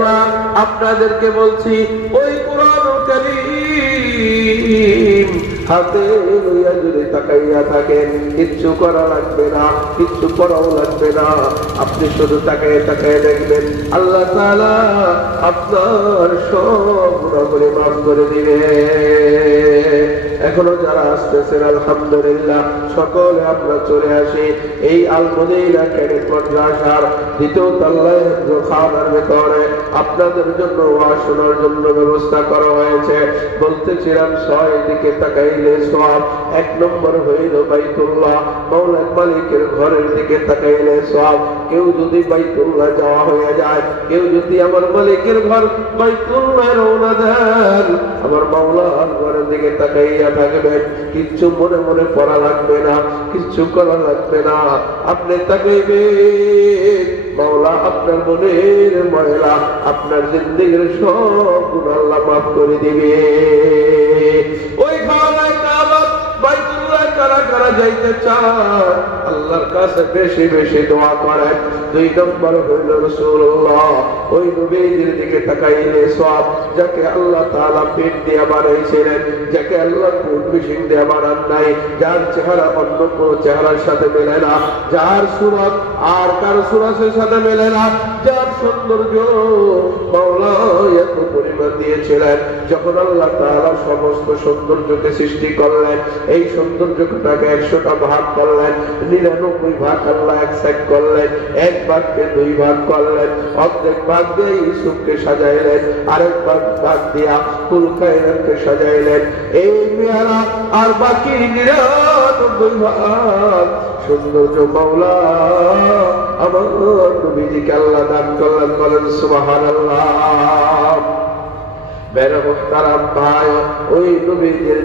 মা আপনাদেরকে বলছি, ওই কোরআন তাকাইয়া থাকেন, কিচ্ছু করা লাগবে না, কিচ্ছু করাও লাগবে না। আপনি শুধু তাকায় তাকায় দেখবেন, আল্লাহ আপনার সব গুণাগুলি মাফ করে দিবে এখনও যারা আসতেছেন, আলহামদুলিল্লাহ, সকলে আমরা চলে আসি। এই আলমদিনা ক্যাডেট দ্বিতীয় তাল্লায় ভেতরে আপনাদের জন্য জন্য ব্যবস্থা করা হয়েছে। বলতেছিলাম, ছয় দিকে তাকাইলে সব এক নম্বর হইল বাইতুল্লাহ মৌলাক মালিকের ঘরের দিকে তাকাইলে সব কেউ যদি বাইতুল্লাহ যাওয়া হয়ে যায়, কেউ যদি আমার মালিকের ঘর বাইতুল্লাহ রওনা দেন, আমার মাওলার ঘরের দিকে তাকাইয়া থাকবেন কিচ্ছু মনে মনে পড়া লাগবে না, কিচ্ছু করা লাগবে না। আপনি তাকাইবেন আপনার মনের ময়লা, আপনার জিন্দিগির সব গুণ আল্লাহ মাফ করে দিবে। ওই বাইতুল্লাহ কারা কারা যাইতে চায় আল্লাহর কাছে বেশি বেশি দোয়া করেন দুই নম্বর হইল রসুল্লাহ ওই নবীজির দিকে তাকাইলে সব যাকে আল্লাহ তাআলা পেট দিয়ে বানাইছিলেন, যাকে আল্লাহ কোন দিয়ে বানান নাই, যার চেহারা অন্য কোনো চেহারার সাথে মেলে না, যার সুরত আর কার সুরতের সাথে মেলে না, যার সৌন্দর্য পরিমাণ দিয়েছিলেন। যখন আল্লাহ তাআলা সমস্ত সৌন্দর্যকে সৃষ্টি করলেন, এই সৌন্দর্যটাকে একশোটা ভাগ করলেন নিরানব্বই ভাগ আল্লাহ একসাথ করলেন, এক ভাগকে দুই ভাগ করলেন, অর্ধেক ভাগ দিয়ে ইউসুফকে সাজাইলেন, আরেক ভাগ ভাগ দিয়া কুলকায়নাকে সাজাইলেন। এই মেয়ারা আর বাকি নিরানব্বই ভাগ। সৌন্দর্য মাওলা, আমার নবীজিকে আল্লাহ দান করলেন, বলেন সুবহানাল্লাহ। মেরে বেরহতারাম ভাই ওই নবীদের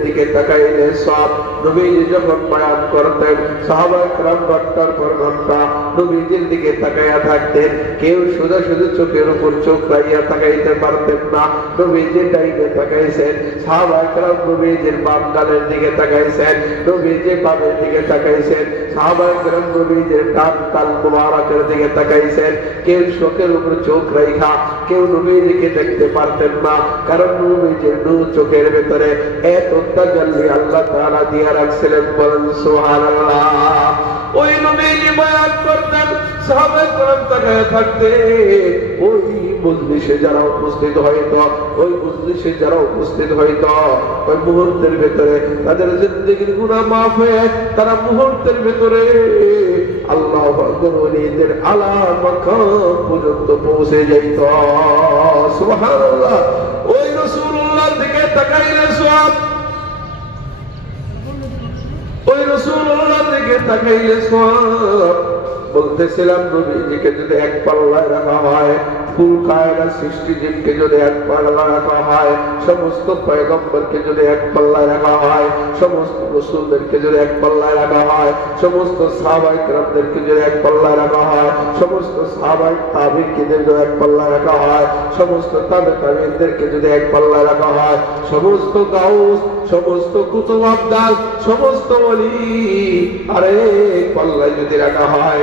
চোখের উপর চোখ রাইয়া তাকাইতে পারতেন না নবীজি টাইমে তাকাইছেন সাহাবাকরাম নবীজির বাম গালের দিকে তাকাইছেন নবীজি বামের দিকে তাকাইছেন সাহাবাকরাম নবীজির ডান কাল মুবারকের দিকে তাকাইছেন। কেউ চোখের উপর চোখ রাইখা, কেউ নবীজিকে দেখতে পারতেন না, কারণ নবীজির নূর চোখের ভেতরে এত তাজাল্লি আল্লাহ তাআলা দিয়া রাখছিলেন বলেন সুবহানাল্লাহ ওই নবীজি বয়ান করতেন সাহাবায়ে کرام তাকায় থাকতে ওই মজলিসে যারা উপস্থিত হইতো ওই মজলিসে যারা উপস্থিত হইতো ওই মুহূর্তের ভেতরে তাদের জিন্দগির গুনাহ মাফ হয়ে তারা মুহূর্তের ভেতরে আল্লাহ গরুদের আলা মাকাম পর্যন্ত পৌঁছে যাইত সুবহানাল্লাহ ওই রাসূলুল্লাহর দিকে তাকাইলে সব। ওই রাসূলুল্লাহর দিকে তাকাইলে সব। বলতেছিলাম নবীজিকে যদি এক পাল্লায় রাখা হয় ফুল কায়দা সৃষ্টি জীবকে যদি এক পাল্লা রাখা হয়, সমস্ত পয়গম্বরকে যদি এক পাল্লায় রাখা হয়, সমস্ত রসুলদেরকে যদি এক পাল্লায় রাখা হয়, সমস্ত সাহাবাই ক্রামদেরকে যদি এক পাল্লায় রাখা হয়, সমস্ত সাহাবাই তাবিকদের যদি এক পাল্লায় রাখা হয়, সমস্ত তাবে তাবিকদেরকে যদি এক পাল্লায় রাখা হয়, সমস্ত গাউস, সমস্ত কুতুব আবদাল সমস্ত বলি আরে পাল্লায় যদি রাখা হয়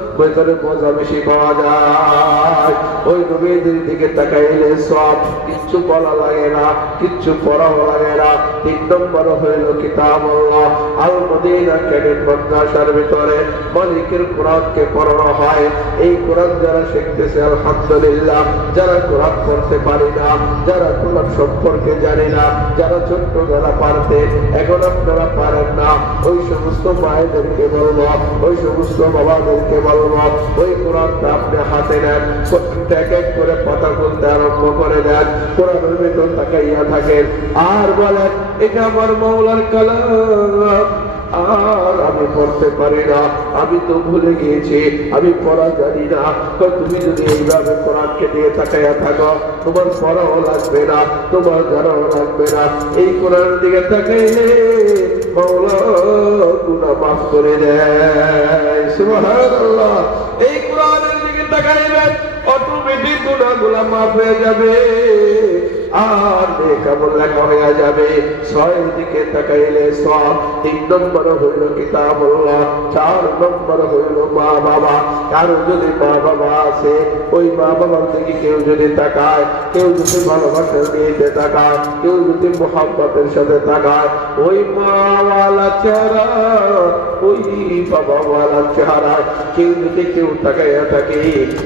ভেতরে মজা বেশি পাওয়া যায়। ওই নবীদের দিকে তাকাইলে সব কিচ্ছু বলা লাগে না, কিচ্ছু পড়াও লাগে না। তিন নম্বর হইল কিতাব আল্লাহ ক্যাডেট মাদ্রাসার ভিতরে মালিকের কোরআনকে পড়ানো হয়। এই কোরআন যারা শিখতেছে, আলহামদুলিল্লাহ, যারা কোরআন পড়তে পারি না, যারা কোরআন সম্পর্কে জানি না, যারা ছোট্টবেলা পারতে, এখন আপনারা পারেন না। ওই সমস্ত মায়েদেরকে বলব, ওই সমস্ত বাবাদেরকে বলব, ওই কোরআনটা আপনি হাতে নেন এক এক করে পাতা খুলতে আরম্ভ করে দেন কোরআনের ভিতর তাকাইয়া থাকেন। আর বলেন, এটা আমার মৌলার কালাম। আর আমি পড়তে পারি না, আমি তো ভুলে গিয়েছি, আমি পড়া জানি না। তুমি যদি এইভাবে কোরআনকে দিয়ে তাকাইয়া থাকো, তোমার পড়াও লাগবে না, তোমার জানাও লাগবে না। এই কোরআনের দিকে তাকাইলে গুনাহ মাফ করে দেয়। এই কোরআনের দিকে তাকাইলে অটোমেটিক গুনাহগুলো মাফ হয়ে যাবে। আর কেমন লেখা হয়ে যাবে। ছয়ের দিকে তাকাইলে সব তিন নম্বর হইল কিতাবুল্লাহ, চার নম্বর হইল মা বাবা কারও যদি মা বাবা আছে ওই মা বাবার দিকে কেউ যদি তাকায়, কেউ যদি ভালোবাসার নিয়ে তাকায়, কেউ যদি মোহাম্মতের সাথে তাকায়, ওই মাওয়ালা চেহারা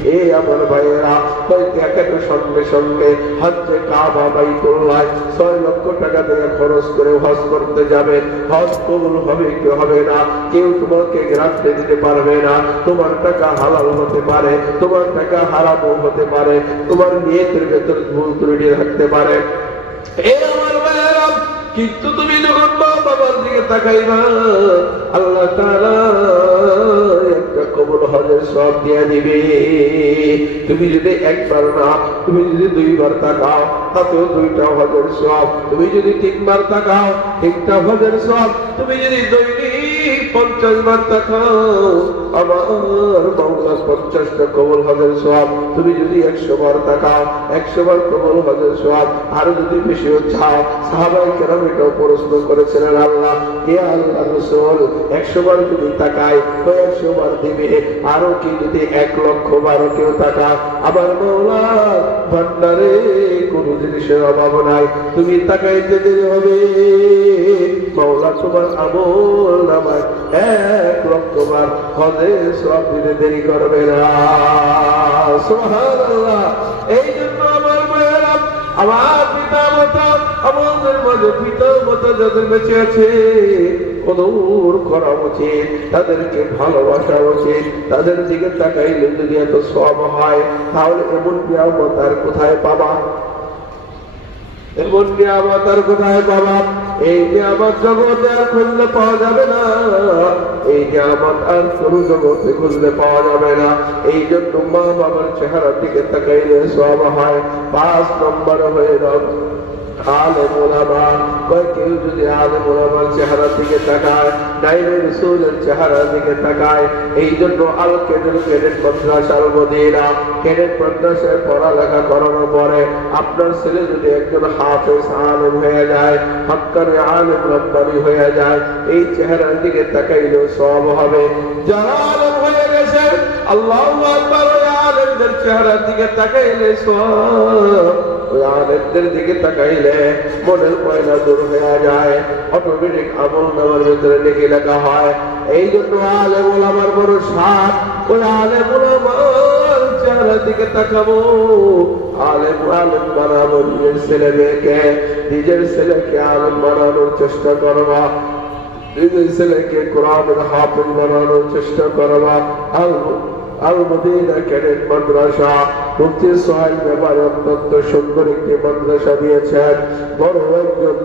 এ আমার ভাইয়েরা, ওই সঙ্গে সঙ্গে হচ্ছে কাবা লক্ষ টাকা দিয়ে খরচ করে হজ করতে যাবে। হজ কবুল হবে হবে না? কেউ তোমাকে গ্রান্টে দিতে পারবে না। তোমার টাকা হালাল হতে পারে, তোমার টাকা হারামও হতে পারে, তোমার নিয়তের ভেতর ভুল ত্রুটি থাকতে পারে। এ আমার ভাইয়েরা কিন্তু তুমি যখন মা বাবার দিকে তাকাইবা, আল্লাহ তারা একটা কবর হজের সব দিয়ে দিবে। তুমি যদি একবার না, তুমি যদি দুইবার তাকাও, তাতেও দুইটা হজের সব। তুমি যদি তিনবার তাকাও, তিনটা হজের সব। তুমি যদি দৈনিক পঞ্চাশ বার তাকাও আমার মাওলা পঞ্চাশটা কবল হজের সব তুমি যদি একশো বার তাকাও একশো বার কবল হজের সব আরও যদি বেশি চাও সাহাবাই কেরাম এটাও প্রশ্ন করেছিলেন, আল্লাহ, হে আল্লাহ রসুল, একশো বার যদি তাকায় তো একশো বার দিবে। আরও কি যদি এক লক্ষ বারো কেউ তাকায়? আবার মৌলা ভান্ডারে কোনো জিনিসের অভাব নাই। তুমি তাকাইতে দেরি হবে। মৌলা তোমার আমল নামায় এক হজে সব দিতে দেরি করবে না। এই জন্য আমার মায়েরা, আমার পিতা মাতা, আমাদের মাঝে পিতা মাতা যাদের বেঁচে আছে করা উচিত, তাদেরকে ভালোবাসা উচিত, তাদের দিকে তাকাইলে যদি এত সব হয়, তাহলে এমন নিয়ামত আর কোথায় পাবা? এমন নিয়ামত আর কোথায় পাবা? এই নিয়ামত জগতে আর খুঁজলে পাওয়া যাবে না। এই নিয়ামত আর কোনো জগতে খুঁজলে পাওয়া যাবে না। এই জন্য মা বাবার চেহারা দিকে তাকাইলে সব হয়। পাঁচ নম্বর হয়ে যাও। আলে মোলামা কয় কেউ যদি আলে মোলামার চেহারার দিকে তাকায় ডাইরে রসুলের চেহারার দিকে এই জন্য আল কেডের কেডেট মাদ্রাসার মদিনা কেডেট মাদ্রাসায় পড়ালেখা করানোর পরে আপনার ছেলে যদি একজন হাফেজ আলেম হয়ে যায় হক্কানে আলেম রব্বানি হয়ে যায়, এই চেহারার দিকে তাকাইলেও সব হবে। যারা আলেম আল্লাহ আকবার আলেমদের চেহারার দিকে তাকাইলে সব ওই আলেমদের দিকে তাকাইলে মনের পয়লা দূর হয়ে যায়। অটোমেটিক আমল নামার ভিতরে লিখে লেখা হয়, এই জন্য আলেম আমার বড় সাপ, ওই আলেম আমার চেহারার দিকে তাকাবো। আলেম আলেম বানাবো নিজের ছেলে মেয়েকে, নিজের ছেলেকে আলেম বানানোর চেষ্টা করবা। নিজের ছেলেকে কোরআনের হাফিজ বানানোর চেষ্টা করবা। আল্লাহ আল মদিনা ক্যাডেট মাদ্রাসা মুফতি অত্যন্ত সুন্দর একটি দিয়েছেন। বড় একজন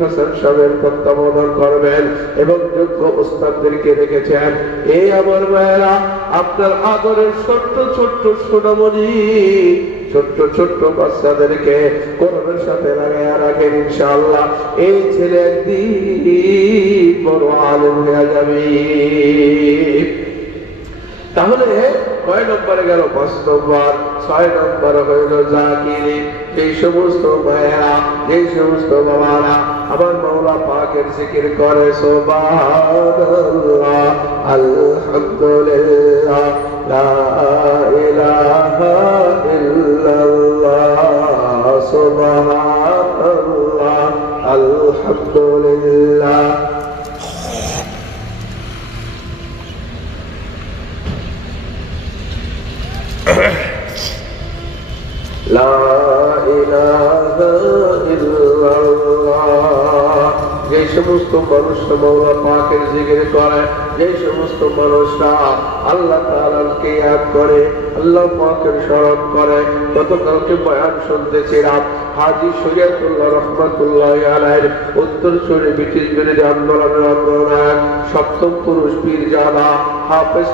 হাসান সাহেবের তত্ত্বাবধান করবেন এবং যোগ্য উস্তাদদেরকে রেখেছেন এই আমার মায়েরা আপনার আদরের ছোট্ট ছোট্ট ছোট্ট ছোট্ট বাচ্চাদেরকে সাথে লাগাইয়া রাখেন এই ছেলে বড় আলেম হয়ে যাবে। তাহলে কয় নম্বরে গেল? পাঁচ নম্বর। ছয় নম্বর হইল জাকিরি। এই সমস্ত মায়েরা, এই সমস্ত বাবারা আমার মাওলা পাকের জিকির করে, সুবহানাল্লাহ, আলহামদুলিল্লাহ, লা ইলাহা ইল্লাল্লাহ, সুবহানাল্লাহ, আলহামদুলিল্লাহ। যে সমস্ত মানুষরা মৌলা পাকের জিগির করে যে সমস্ত মানুষরা আল্লাহ তাআলাকে ইয়াদ করে, আল্লাহ পাকের স্মরণ করে, গতকালকে বয়ান শুনতেছিলাম হাজি শরিয়াতুল্লাহ রহমতুল্লাহ আলাইয়ের উত্তর সুরে ব্রিটিশ বিরোধী আন্দোলনের অগ্রনায়ক সপ্তম পুরুষ পীর জাদা হাফেজ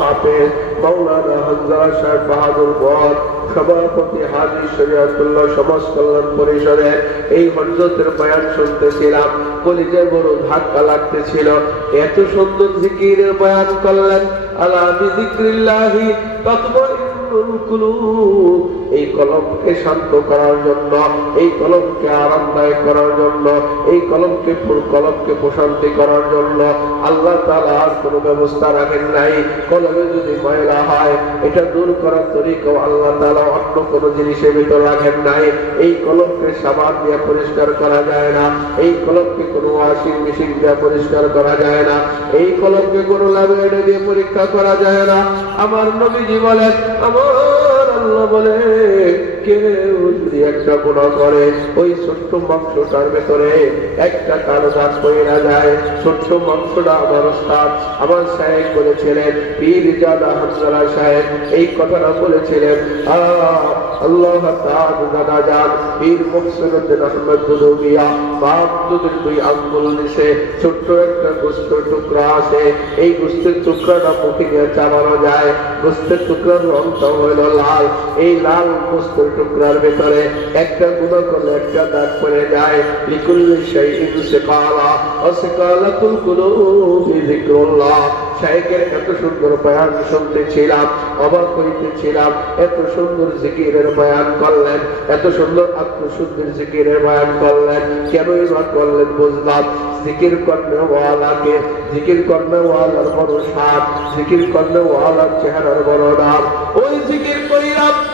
হাফেজ মৌলানা হানজালা সাহেব বাহাদুর বদ সভাপতি হাজি শরিয়াতুল্লাহ সমাজ কল্যাণ পরিষদের এই হজরতের বয়ান শুনতেছিলাম। কলিজায় বড় ধাক্কা লাগতেছিল। এত সুন্দর জিকিরের বয়ান করলেন, আলা বিজিক্রিল্লাহি কুলুব। এই কলমকে শান্ত করার জন্য, এই কলমকে আরামদায়ক করার জন্য, এই কলমকে কলমকে প্রশান্তি করার জন্য আল্লাহ তাআলা আর কোনো ব্যবস্থা রাখেন নাই। কলমে যদি ময়লা হয়, এটা দূর করার তরিকাও আল্লাহ তাআলা অন্য কোনো জিনিসের ভিতর রাখেন নাই। এই কলমকে সাবান দিয়ে পরিষ্কার করা যায় না, এই কলমকে কোনো ওয়াশিং মেশিন দিয়ে পরিষ্কার করা যায় না, এই কলমকে কোনো ল্যাবরেটরি দিয়ে পরীক্ষা করা যায় না। আমার নবীজি বলেন, আমার আল্লাহ বলে একটা গুণা করে, ওই ছোট্ট মাংসটার ভেতরে একটা কালো দাগ পড়ে যায়। ছোট্ট মাংসটা আমার ওস্তাদ, আমার সাহেব বলেছিলেন, পীর জাদা হামজালা সাহেব এই কথাটা বলেছিলেন টুকরা আছে, এই গোস্তের টুকরাটা চালানো যায়, গোস্তের টুকরার রংটা হইল লাল, এই লাল গোস্তের টুকরার ভেতরে একটা গুণা করলে একটা দাগ পড়ে যায়। এত সুন্দর বয়ান শুনতেছিলাম, অবাক এত সুন্দর জিকিরের বয়ান করলেন, এত সুন্দর আত্মশুদ্ধির জিকিরের বয়ান করলেন। কেনই বা করলেন বুঝলাম? জিকির করলে ওয়ালাকে জিকির করলে ওয়ালার বড় সাপ জিকির করলে ওয়ালার চেহারার বড় নাম ওই জিকির করিলাম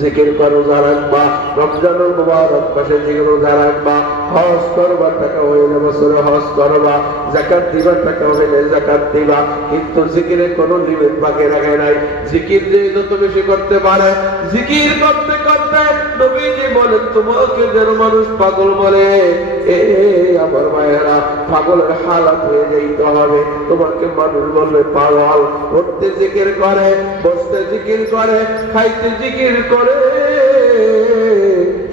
জিকির কর, রোজা রাখবা। রমজানুল মুবারক, মাসে জিকির রোজা রাখবা। হজ করবার টাকা হইলে বছরে হজ করবা। জাকাত দিবার টাকা হইলে জাকাত দিবা। কিন্তু জিকিরে কোনো লিমিট বাকি রাখে নাই। জিকির যে যত বেশি করতে পারে, জিকির করতে করতে বলেন তোমাকে যেন মানুষ পাগল বলে, এ, আমার মায়েরা পাগলের হালাত হয়ে যাইতে হবে। তোমাকে মানুষ বলবে পাগল উঠতে জিকির করে, বসতে জিকির করে, খাইতে জিকির করে,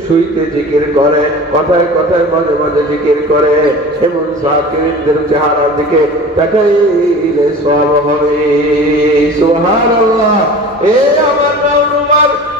শুইতে জিকির করে, কথায় কথায় মাঝে মাঝে জিকির করে। এমন সাকিরদের চেহারার দিকে তাকাইলে সব হবে। আমার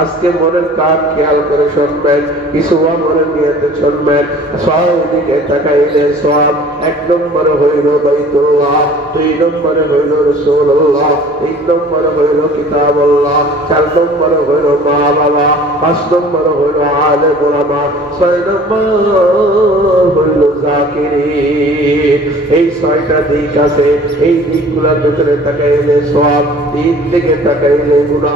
আজকে মনের কান খেয়াল করে শুনবেন, কিছু মনের নিয়েতে শুনবেন। সব দিকে তাকাইলে সব এক নম্বরে হইল বাইতুল্লাহ, দুই নম্বরে হইল রসুল্লাহ তিন নম্বরে হইল কিতাবুল্লাহ, চার নম্বরে হইল মা বাবা পাঁচ নম্বরে হইল আলে গোলামা ছয় নম্বর হইল জাকিরি এই ছয়টা দিক আছে, এই দিকগুলোর ভিতরে তাকাইলে সব তিন দিকে তাকাইলে গুণা